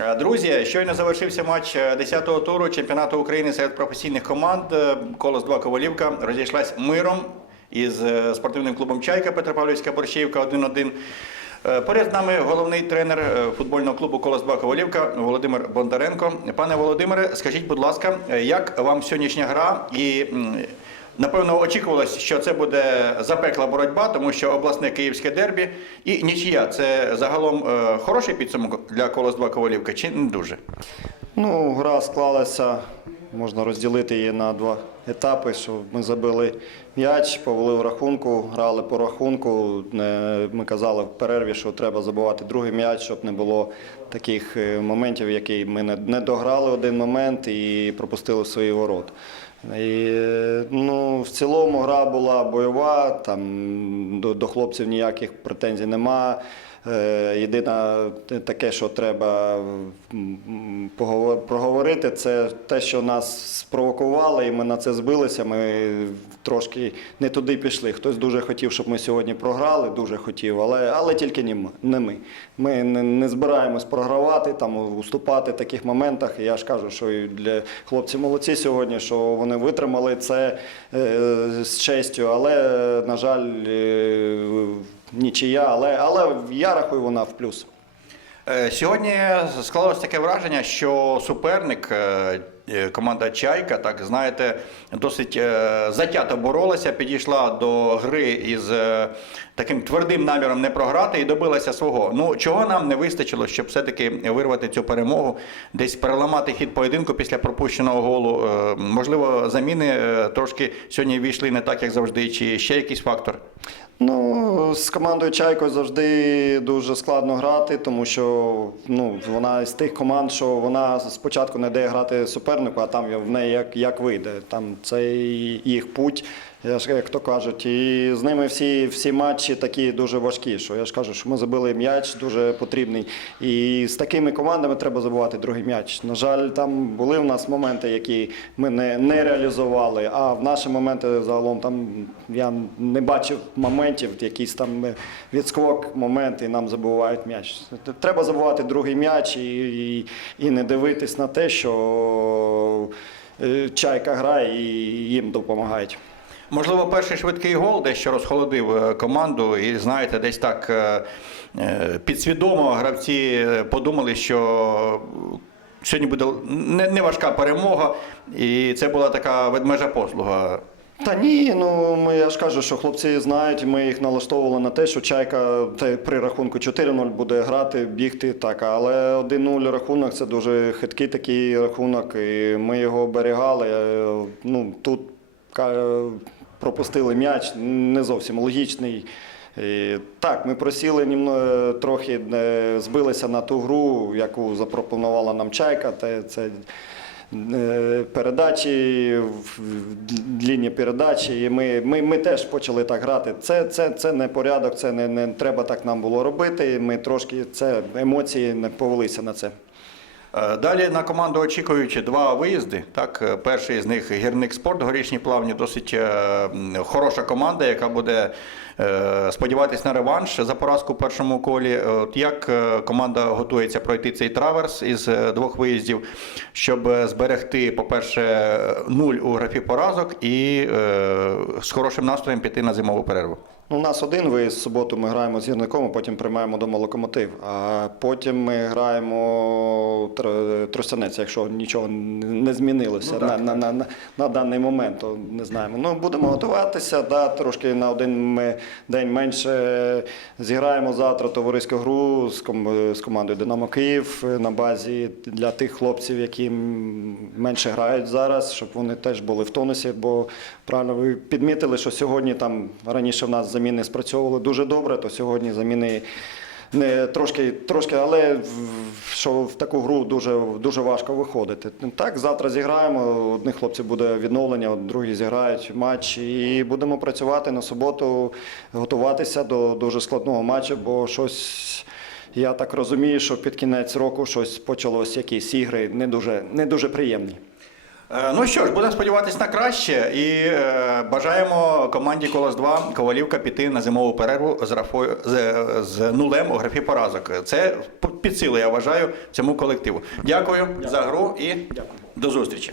Е, Друзі, щойно завершився матч е, 10-го туру чемпіонату України серед професійних команд. Е, Колос 2 Ковалівка розійшлась миром із е, спортивним клубом Чайка Петропавлівська Борщівка 1-1. Е, Поряд з нами головний тренер е, футбольного клубу Колос 2 Ковалівка Володимир Бондаренко. Пане Володимире, скажіть, будь ласка, е, як вам сьогоднішня гра? І напевно очікувалось, що це буде запекла боротьба, тому що обласне київське дербі і нічия. Це загалом е, хороший підсумок для Колос 2 Ковалівка чи не дуже? Ну, гра склалася, можна розділити її на два етапи. Що ми забили м'яч, повели в рахунку, грали по рахунку. Ми казали в перерві, що треба забивати другий м'яч, щоб не було таких е, моментів, які ми не дограли один момент і пропустили в свої ворота. І, ну, в цілому гра була бойова, там до, до хлопців ніяких претензій нема. Е, Єдине таке, що треба проговорити, це те, що нас спровокували, і ми на це збилися. Ми трошки не туди пішли. Хтось дуже хотів, щоб ми сьогодні програли, дуже хотів, але, але тільки не ми. Ми. Не, збираємось програвати, там уступати в таких моментах. Я ж кажу, що для хлопців молодці сьогодні, що вони витримали це е, з честю, але, на жаль, е, нічия, але, але я рахую вона в плюс. Е, Сьогодні склалось таке враження, що суперник, е, команда Чайка, так знаєте, досить е, затято боролася, підійшла до гри із е, таким твердим наміром не програти і добилася свого. Ну чого нам не вистачило, щоб все-таки вирвати цю перемогу, десь переламати хід поєдинку після пропущеного голу. Е, Можливо, заміни е, трошки сьогодні війшли не так, як завжди, чи ще якийсь фактор. Ну, з командою Чайко завжди дуже складно грати, тому що ну, вона з тих команд, що вона спочатку не дає грати супернику, а там в неї як, як вийде. Там це їх путь, я ж, як то кажуть. І з ними всі, всі матчі такі дуже важкі. Що я ж кажу, що ми забили м'яч дуже потрібний. І з такими командами треба забувати другий м'яч. На жаль, там були в нас моменти, які ми не, не реалізували. А в наші моменти загалом там я не бачив моментів, якийсь там відскок, момент, і нам забувають м'яч. Треба забувати другий м'яч і, і, і не дивитись на те, що е, чайка грає і їм допомагають. Можливо, перший швидкий гол дещо розхолодив е, команду, і знаєте, десь так е, підсвідомо гравці подумали, що сьогодні буде не важка перемога, і це була така ведмежа послуга. Та ні, ну ми, я ж кажу, що хлопці знають, ми їх налаштовували на те, що чайка те, при рахунку 4-0 буде грати, бігти так. Але 1-0 рахунок це дуже хиткий такий рахунок, і ми його оберігали. Е, Ну тут пропустили м'яч, не зовсім логічний. І, так, ми просіли німно- трохи, е, збилися на ту гру, яку запропонувала нам чайка. Те, це е, передачі, в- в передачі. І ми, ми, ми теж почали так грати. Це, це, це не порядок, це не, не треба так нам було робити. Ми трошки це емоції не повелися на це. Е, Далі на команду очікуючи два виїзди. Так, Е, перший з них гірник спорт, горішні плавні, досить е, хороша команда, яка буде сподіватись на реванш за поразку в першому колі. От як команда готується пройти цей траверс із двох виїздів, щоб зберегти, по-перше, нуль у графі поразок і з хорошим настроєм піти на зимову перерву. Ну, у нас один виїзд в суботу ми граємо з гірником, а потім приймаємо дома локомотив. А потім ми граємо Тр- Тростянець, якщо нічого не змінилося Ну, на, на, на, на, на даний момент, то не знаємо. Ну, будемо готуватися, да, трошки на один ми день менше. Зіграємо завтра товариську гру з, ком- з командою Динамо Київ на базі для тих хлопців, які менше грають зараз, щоб вони теж були в тонусі. Бо правильно ви підмітили, що сьогодні там раніше в нас заміни спрацьовували дуже добре, то сьогодні заміни. Не трошки, трошки, але що в таку гру дуже, дуже важко виходити. Так, завтра зіграємо. Одних хлопців буде відновлення, другі зіграють матч, і будемо працювати на суботу, готуватися до дуже складного матчу, бо щось. Я так розумію, що під кінець року щось почалось, якісь ігри не дуже, не дуже приємні. Е, Ну що ж, будемо сподіватися на краще і е, бажаємо команді Колос 2 Ковалівка піти на зимову перерву з, рафою, з, з нулем у графі поразок. Це під силу, я вважаю, цьому колективу. Дякую, за гру і до зустрічі.